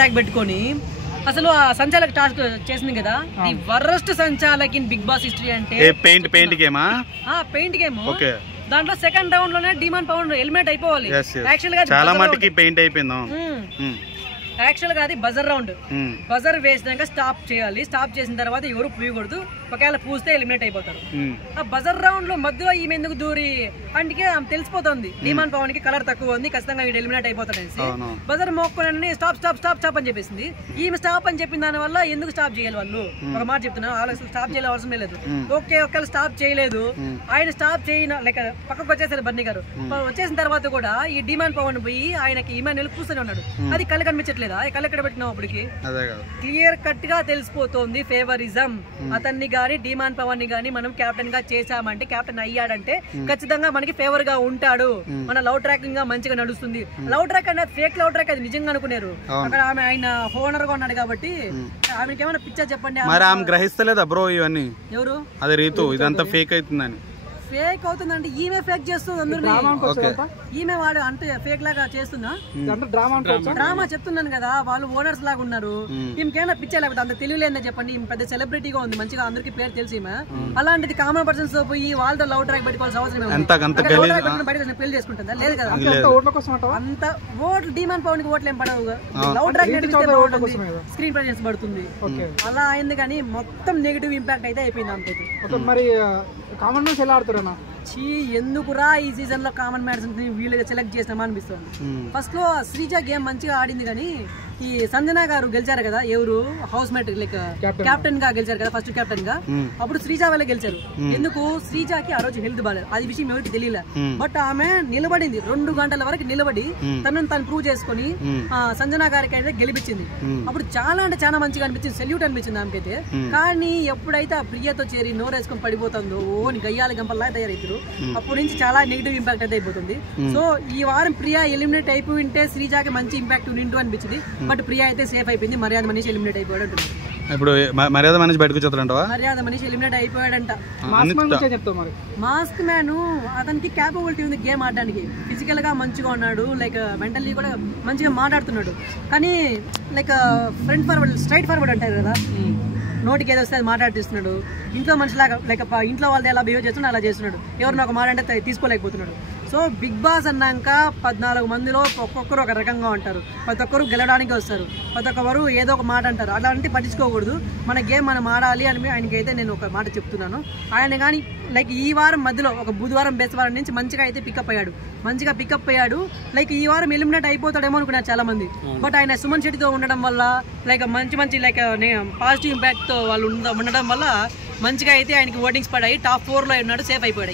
Track పెట్టుకొని అసలు ఆ సంచాలక టాస్క్ చేసింది కదా, the worst sanchalak in Bigg Boss history అంటే పెయింట్ గేమా? Paint game. దాంట్లో సెకండ్ రౌండ్ లోనే డిమాండ్ పవన్ ఎలిమినేట్ అయిపోవాలి. యాక్చువల్ గా చాలా మటుకి పెయింట్ అయిపోయింది. యాక్చువల్ గా అది బజర్ రౌండ్. బజర్ వేసినాక స్టాప్ చేయాలి. స్టాప్ చేసిన తర్వాత ఎవరు పూయకూడదు. ఒకవేళ పూస్తే ఎలిమినేట్ అయిపోతారు. ఆ బజర్ రౌండ్ లో మధ్యలో ఈమె ఎందుకు దూరి అంటే ఆమె తెలిసిపోతుంది డిమాండ్ పవన్ కి కలర్ తక్కువ ఉంది, ఖచ్చితంగా వీడు ఎలిమినేట్ అయిపోతాడు అనేసి బజర్ మోక్కుని స్టాప్ స్టాప్ స్టాప్ స్టాప్ అని చెప్పేసింది. ఈమె స్టాప్ అని చెప్పిన దాని వల్ల ఎందుకు స్టాప్ చేయాలి వాళ్ళు? ఒక మాట చెప్తున్నా, వాళ్ళకి స్టాప్ చేయాలి అవసరం లేదు. ఓకే ఒకవేళ స్టాప్ చేయలేదు, ఆయన స్టాప్ చేయన లైక్ పక్కకు వచ్చేసారు బన్నీ గారు. వచ్చేసిన తర్వాత కూడా ఈ డిమాండ్ పవన్ పోయి ఆయనకి ఈమెన్ కూర్చొని ఉన్నాడు. అది కళ్ళు కనిపించట్లేదు. కళ్ళు ఎక్కడ పెట్టినావు? అప్పటికి క్లియర్ కట్ గా తెలిసిపోతుంది ఫేవరిజం. అతన్ని గాని డిమాండ్ పవన్ ని గాని మనం కెప్టెన్ గా చేసామంటే, కెప్టెన్ అయ్యాడంటే ఖచ్చితంగా మనకి ఫేవర్ గా ఉంటాడు. మన లవ్ ట్రాకింగ్ గా మంచిగా నడుస్తుంది. లవ్ ట్రాక్ అనేది ఫేక్ లవ్ ట్రాక్, అది నిజంగా అనుకున్నారు. అక్కడ ఆమె ఆయన హోనర్ గా ఉన్నాడు కాబట్టి ఆమెకి ఏమైనా పిక్చర్ చెప్పండి. మరి ఆమె గ్రహిస్తలేదా బ్రో ఇవన్నీ? ఎవరు? అదే రీతు ఇదంతా ఫేక్ అవుతుందని. ఫేక్ అవుతుందంటే ఈమె ఫేక్ చేస్తుంది అందరినీ. ఈమె వాడు అంటే ఫేక్ లాగా చేస్తుందా? డ్రామా చెప్తున్నాను కదా, వాళ్ళు ఓనర్స్ లాగా ఉన్నారు. ఈమెకేమైనా పిచ్చే లేకపోతే అంత తెలియలేదని చెప్పండి. ఈమె పెద్ద సెలబ్రిటీగా ఉంది, మంచిగా అందరికి పేరు తెలిసి ఈమె. అలాంటిది కామన్ పర్సన్స్ తో పోయి వాళ్ళతో లవ్ ట్రాక్ పెట్టుకోవాల్సిన అవసరం బయట పెళ్లి చేసుకుంటుందా? లేదు కదా. అంత ఓట్లు డిమాండ్ పవన్ కి ఓట్లు ఏం పడవు. లవ్ ట్రాక్ స్క్రీన్ ప్రెజెన్స్ పడుతుంది. అలా అయింది కానీ మొత్తం నెగిటివ్ ఇంపాక్ట్ అయితే అయిపోయింది అంతే. మరి కామన్ మ్యాన్స్ ఎలా ఆడుతారన్నా? ఎందుకురా ఈ సీజన్ లో కామన్ మ్యాన్స్ వీళ్ళగా సెలెక్ట్ చేసినామా అనిపిస్తుంది. ఫస్ట్ లో శ్రీజ గేమ్ మంచిగా ఆడింది కానీ ఈ సంజన గారు గెలిచారు కదా, ఎవరు హౌస్ మేట్ లైక్ కెప్టెన్ గా గెలిచారు కదా, ఫస్ట్ కెప్టెన్ గా. అప్పుడు శ్రీజ వాళ్ళే గెలిచారు. ఎందుకు? శ్రీజకి ఆ రోజు హెల్త్ బాగాలేదు, అది విషయం ఎవరికి తెలియలే. బట్ ఆమె నిలబడింది 2 గంటల వరకు నిలబడి తనను తను ప్రూవ్ చేసుకుని సంజన గారికి అయితే గెలిపించింది. అప్పుడు చాలా అంటే చాలా మంచిగా అనిపించింది, సెల్యూట్ అనిపించింది ఆమెకైతే. కానీ ఎప్పుడైతే ఆ ప్రియతో చేరి నోరేసుకొని పడిపోతుందో ఓని గయ్యాల గంపల్లా తయారైతారు, అప్పటి నుంచి చాలా నెగిటివ్ ఇంపాక్ట్ అయితే అయిపోతుంది. సో ఈ వారం ప్రియా ఎలిమినేట్ అయిపోయి ఉంటే శ్రీజాకి మంచి ఇంపాక్ట్ ఉండింటూ అనిపించింది. బట్ ప్రియా అయితే సేఫ్ అయిపోయింది. మర్యాద మనీష్ ఎలిమినేట్ అయిపోయాడు అంటున్నారు. ఇప్పుడు మర్యాద మనీష్ బయటకు వచ్చేస్తాడంటవా? మర్యాద మనీష్ ఎలిమినేట్ అయిపోయాడంట. మాస్క్ మ్యాన్ అతనికి క్యాపబిలిటీ ఉంది గేమ్ ఆడడానికి. ఫిజికల్ గా మంచిగా ఉన్నాడు, లైక్ మెంటల్లీ కూడా మంచిగా మాట్లాడుతున్నాడు. కానీ like front forward straight forward అంటారు కదా, నోటికి ఏదో వస్తే అది మాట్లాడిస్తున్నాడు. ఇంట్లో మనిషిలాగా లైక్ ఇంట్లో వాళ్ళది ఎలా బిహేవ్ చేస్తున్నాడు అలా చేస్తున్నాడు. ఎవరిని ఒక మాట అంటే తీసుకోలేకపోతున్నాడు. సో బిగ్ బాస్ అన్నాక 14 మందిలో ఒక్కొక్కరు ఒక రకంగా ఉంటారు. ప్రతి ఒక్కరు గెలవడానికి వస్తారు, ప్రతి ఒక్కరు ఏదో ఒక మాట అంటారు. అలాంటి పట్టించుకోకూడదు. మన గేమ్ మనం ఆడాలి అని ఆయనకైతే నేను ఒక మాట చెప్తున్నాను. ఆయన కానీ లైక్ ఈ వారం మధ్యలో ఒక బుధవారం బేస్తవారం నుంచి మంచిగా అయితే పికప్ అయ్యాడు. లైక్ ఈ వారం ఎలిమినేట్ అయిపోతాడేమో అనుకున్నారు చాలా మంది. బట్ ఆయన సుమన్ శెట్టితో ఉండడం వల్ల లైక్ మంచి లైక్ పాజిటివ్ ఇంపాక్ట్ తో వాళ్ళు ఉండడం వల్ల మంచిగా అయితే ఆయనకి ఓటింగ్స్ పడాయి. టాప్ 4 లో ఉన్నాడు, సేఫ్ అయిపోయాడు.